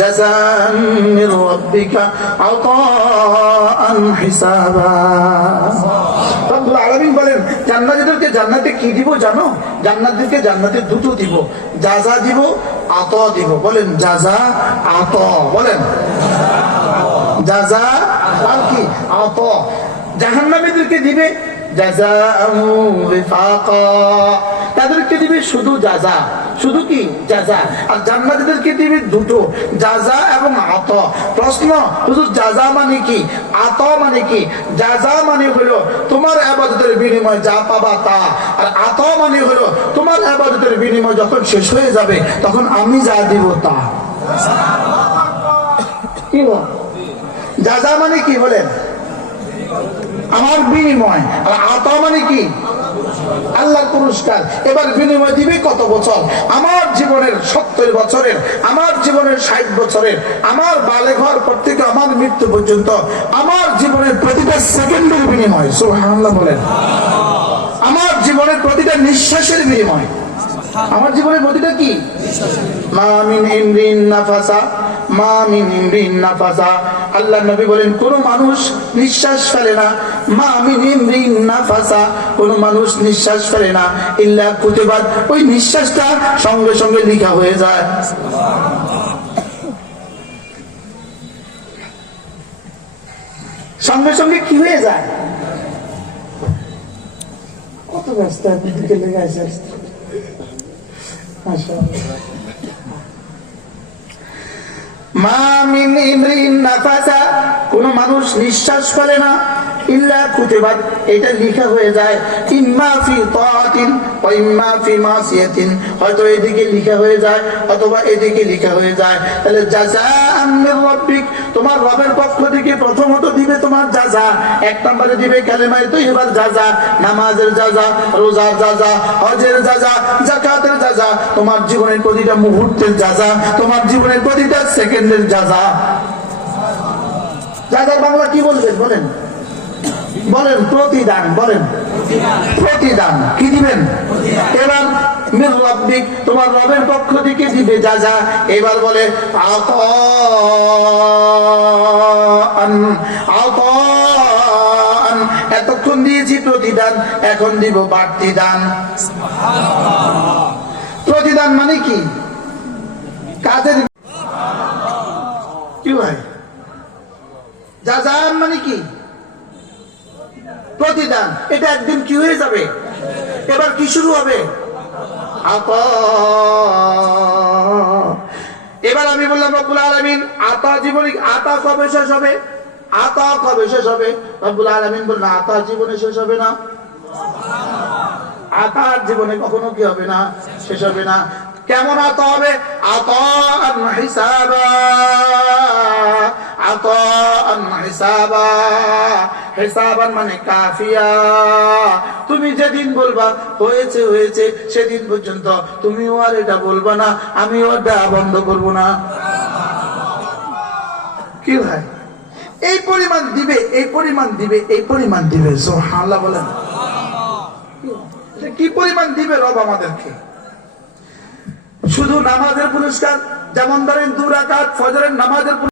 জাযাআন মির রাব্বিকা আতাআন হিসাবা। রব্বুল আলামিন বলেন জান্নাতীদেরকে জান্নাতে কি দিব জানো? জান্নাতীদেরকে জান্নাতে দুটো দিব, জাযা দিব, আতা দিব। বলেন জাযা, আতা। বলেন জাযা আর কি আতা। জাহান্নামীদেরকে দিবে জাযাআন ওয়িফাকা, তাদেরকে দিবে শুধু জাযা, শুধু কি জাযা। আর জান্নাতীদেরকে দিবে দুটো, জাযা এবং আতা। প্রশ্ন, হুজুর জাযা মানে কি, আতা মানে কি? জাযা মানে হলো তোমার ইবাদতের বিনিময়ে যা পাবা তা, আর আতা মানে হলো তোমার ইবাদতের বিনিময় যখন শেষ হয়ে যাবে তখন আমি যা দিব তা। কি বল? জাযা মানে কি বলেন? আমার বিনিময়। আর আতা মানে কি? আল্লাহর পুরস্কার। এবার বিনিময় দিবে কত বছর? আমার জীবনের 70 বছরের, আমার জীবনের 60 বছরের, আমার বালেগ হওয়ার পর থেকে আমার মৃত্যু পর্যন্ত আমার জীবনের প্রতিটা সেকেন্ডের বিনিময়। সুবহানাল্লাহ বলেন। আমার জীবনের প্রতিটা নিঃশ্বাসের বিনিময়। আমার জীবনের প্রতিটা কি? মা মিন ইমরিন নাফাসা, মা মিন ইমরিন নাফাসা। আল্লাহ নবী বলেন কোন মানুষ নিঃশ্বাস ফেলে না, মা মিন ইমরিন নাফাসা, কোন মানুষ নিঃশ্বাস ফেলে না, ইল্লা কুতিবাত, ওই নিঃশ্বাসটা সঙ্গে সঙ্গে লেখা হয়ে যায়। সঙ্গে সঙ্গে কি হয়ে যায়? কত ব্যস্ত দিকে লেগে আছে। মা মিন ইমরিন নাফাসা, কোন মানুষ নিঃশ্বাস ফেলে না, ইল্লা কুতিবাত, এটা লেখা হয়ে যায়। ইম্মা ফি তাআতিন ওয়া ইম্মা ফি মাসিয়াতিন, হয়তো এদিকে লেখা হয়ে যায় অথবা এদিকে লেখা হয়ে যায়। তাহলে জাযাআন মির রাব্বিক, তোমার রবের পক্ষ থেকে প্রথমত দিবে তোমার জাযা। এক নম্বরে দিবে কালেমায়ে তাইয়্যিবার জাযা, নামাজের জাযা, রোজার জাযা, হজের জাযা, যাকাতের জাযা, তোমার জীবনের প্রতিটা মুহূর্তের জাযা, তোমার জীবনের প্রতিটা সেকেন্ডের জাযা। জাযার বাংলা কি বলবেন বলেন? বলেন প্রতিদান। বলেন প্রতিদান। কি দিবেন? এবার মির রাব্বিক, তোমার রবের পক্ষ থেকে দিবে জাযা। এবার বলে আতাআন, আতাআন, এতক্ষণ দিয়েছি প্রতিদান, এখন দিব বাড়তি দান। সুবহানাল্লাহ। প্রতিদান মানে কি? কাজের কি ভাই? জাযান মানে কি? প্রতিদান। এটা একদিন কি হয়ে যাবে? এবার কি শুরু হবে? আতা। এবার আমি বললাম রব্বুল আলামিন আতা জীবনে, আতা কবে শেষ হবে? আতা কবে শেষ হবে? রব্বুল আলামিন বললেন আতা জীবনে শেষ হবে না। আতার জীবনে কখনো কি হবে না? শেষ হবে না। কেমন আতা হবে? আতাআন হিসাবা, আতাআন হিসাবা। হিসাবান মানে কাফিয়া। তুমি যেদিন বলবা হয়েছে হয়েছে, সেদিন পর্যন্ত তুমিও আর এটা বলবা না, আমিও এটা বন্ধ করব না। কি ভাই? এই পরিমাণ দিবে, এই পরিমাণ দিবে, এই পরিমাণ দিবে। সুবহানাল্লাহ বলেন। কি পরিমাণ দিবে রব আমাদেরকে? শুধু নামাজের পুরস্কার, যেমন ধরেন 2 রাকাত ফজরের নামাজের